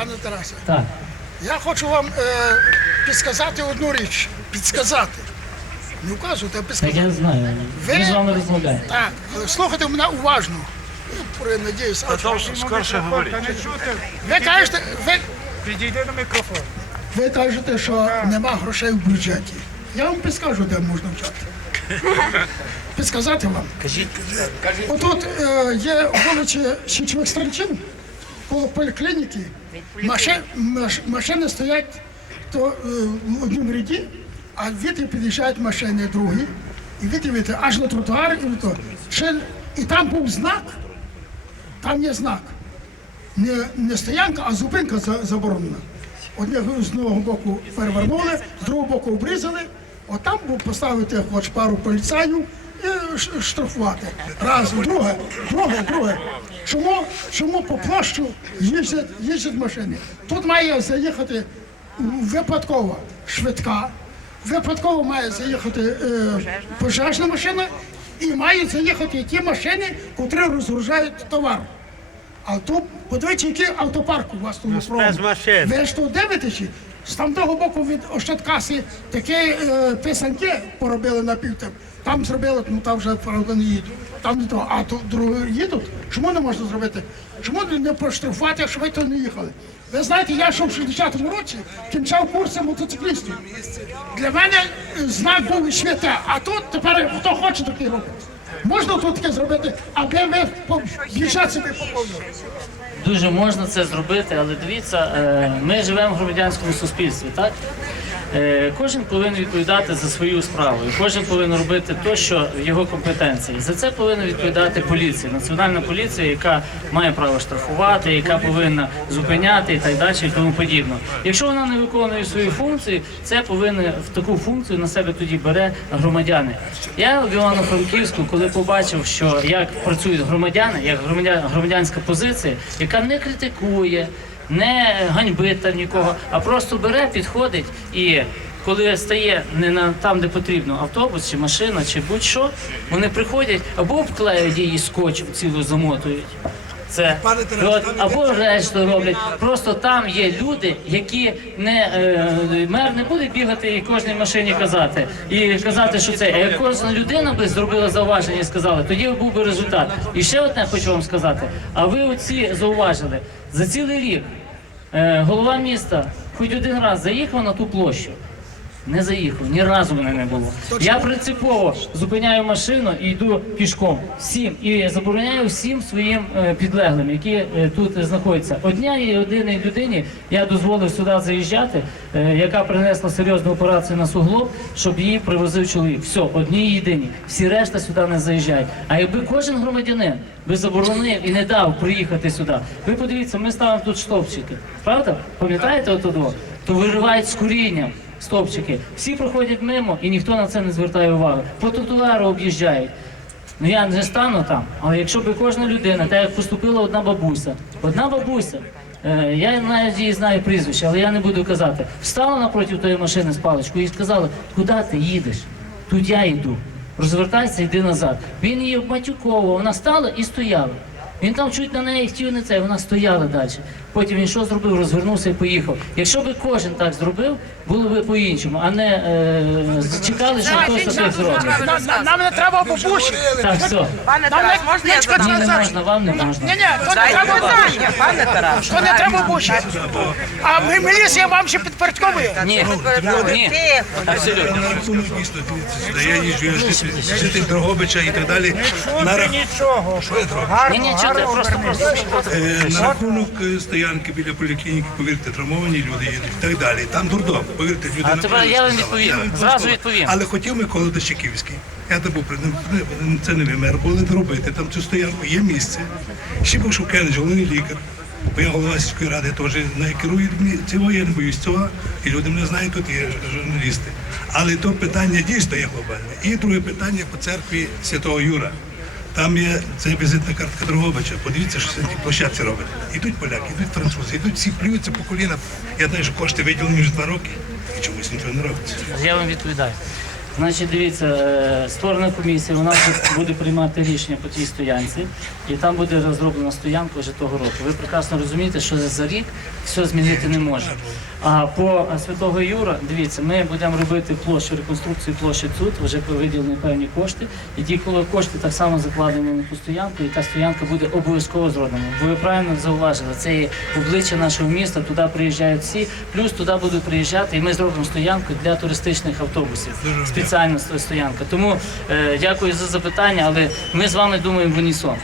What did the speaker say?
Пане Тарасе, Так. я хочу вам е, підсказати одну річ. Підсказати. Не вказувати, а Так підсказати. я знаю. Ви- Ми з вами розмовляємо. Так, але слухайте мене уважно. Я про- надіюсь, а Довше скорше говоріть. ви кажете, ви, Підійди до мікрофону. ви кажете, що нема грошей в бюджеті. Я вам підскажу, де можна взяти. Підсказати вам. Кажіть. Отут е, є вулиці Січових Стрільців, коло поліклініки. Маши, маш, машини стоять то, е, в одному ряді, а віти під'їжджають машини другі, і віти, віти, аж на тротуар, і, то. Ще, і там був знак, там є знак. Не, не стоянка, а зупинка заборонена. Одного з одного боку перевернули, з другого боку обрізали, от там поставити хоч пару поліцаїв і штрафувати. Раз, друге, друге, друге. Чому, чому по площу їздять, їздять машини? Тут має заїхати випадково швидка, випадково має заїхати е, пожежна машина і мають заїхати ті машини, котрі розгружають товар. А тут, подивіться, який автопарк у вас тут ну. Ви ж тут дивитеся, з там того боку від Ощадкаси такі е, писанки поробили на півтем. Там зробили, ну там вже правда не їдуть. Там не то, а тут другі їдуть. Чому не можна зробити? Чому не проштрафувати, якщо ви то не їхали? Ви знаєте, я що в 60-му році кінчав курси мотоциклістів. Для мене е, знак був святе, а тут тепер хто хоче такий робить. Можна тут таке зробити, аби ми бюджет собі поповнили. Дуже можна це зробити, але дивіться, е, ми живемо в громадянському суспільстві, так? Е, Кожен повинен відповідати за свою справу, кожен повинен робити те, що в його компетенції. За це повинна відповідати поліція, національна поліція, яка має право штрафувати, яка повинна зупиняти і так далі, і тому подібне. Якщо вона не виконує свої функції, це повинна в таку функцію на себе тоді бере громадяни. Я в Івано-Франківську, коли побачив, що як працюють громадяни, як громадян, громадянська позиція, яка не критикує, не ганьбить там нікого, а просто бере, підходить і. Коли стає не на там, де потрібно, автобус чи машина, чи будь-що, вони приходять або обклеюють її скотчем цілу замотують. Це от, або решту роблять. Просто там є люди, які не е, мер не буде бігати і кожній машині казати і казати, що це. А як кожна людина би зробила зауваження і сказала, тоді був би результат. І ще одне хочу вам сказати. А ви оці зауважили за цілий рік. Е, голова міста хоч один раз заїхав на ту площу. Не заїхав, ні разу мене не було. Я принципово зупиняю машину і йду пішком всім і забороняю всім своїм е, підлеглим, які е, тут знаходяться. Одній єдиній людині я дозволив сюди заїжджати, е, яка принесла серйозну операцію на суглоб, щоб її привозив чоловік. Все, одній єдині. Всі решта сюди не заїжджають. А якби кожен громадянин би заборонив і не дав приїхати сюди, ви подивіться, ми ставимо тут стовпчики. Правда? Пам'ятаєте отого? То виривають з курінням стовпчики. Всі проходять мимо і ніхто на це не звертає уваги. По тротуару об'їжджають. Ну я не стану там, але якщо б кожна людина, так як поступила одна бабуся, одна бабуся, е, я навіть її знаю прізвище, але я не буду казати, встала напроти тої машини з паличкою і сказала, куди ти їдеш? Тут я йду. Розвертайся, йди назад. Він її обматюковував, вона стала і стояла. Він там чуть на неї хотів не це, вона стояла далі. Потім він що зробив, розвернувся і поїхав. Якщо би кожен так зробив, було б по-іншому, а не е, чекали, що хтось таке зробить. Нам, не треба бабусі. Так, все. Пане Тарас, можна я чекати Ні, не можна, вам не можна. Ні, ні, то не треба пане Тарас. То не треба бабусі. А ми міліція вам ще підпорядковує. Ні, ні. Абсолютно. На рахунок дійсно. Я їжджу, я житель, Дрогобича і так далі. На. Нічого. Ні, ні, чого ти, просто, просто. е, на рахунок е, стоянки біля поліклініки, повірте, травмовані люди їдуть і так далі. Там дурдом, повірте, люди А на я вам відповім. Зразу відповім. Але хотів Микола Дощаківський. Я там був при ним, це не ви мер, були робити там цю стоянку, є місце. Ще був Шукевич, головний лікар. Бо я голова сільської ради теж не керую цього, я не боюсь цього, і люди мене знають, тут є журналісти. Але то питання дійсно є глобальне. І друге питання по церкві Святого Юра. Там є це візитна картка Дрогобича. Подивіться, що ті площадці роблять. Ідуть поляки, ідуть французи, ідуть всі плюються по коліна. Я знаю, що кошти виділені вже два роки, і чомусь нічого не робиться. Я вам відповідаю. Значить, дивіться, е, створена комісія, вона буде приймати рішення по тій стоянці, і там буде розроблена стоянка вже того року. Ви прекрасно розумієте, що за рік все змінити не може. А по е, Святого Юра, дивіться, ми будемо робити площу реконструкції площі тут, вже виділені певні кошти. І ті кошти так само закладені на ту стоянку, і та стоянка буде обов'язково зроблена. Бо ви правильно зауважили, це є обличчя нашого міста, туди приїжджають всі, плюс туди будуть приїжджати, і ми зробимо стоянку для туристичних автобусів. Спеціальна стоянка. Тому е, дякую за запитання, але ми з вами думаємо в унісон.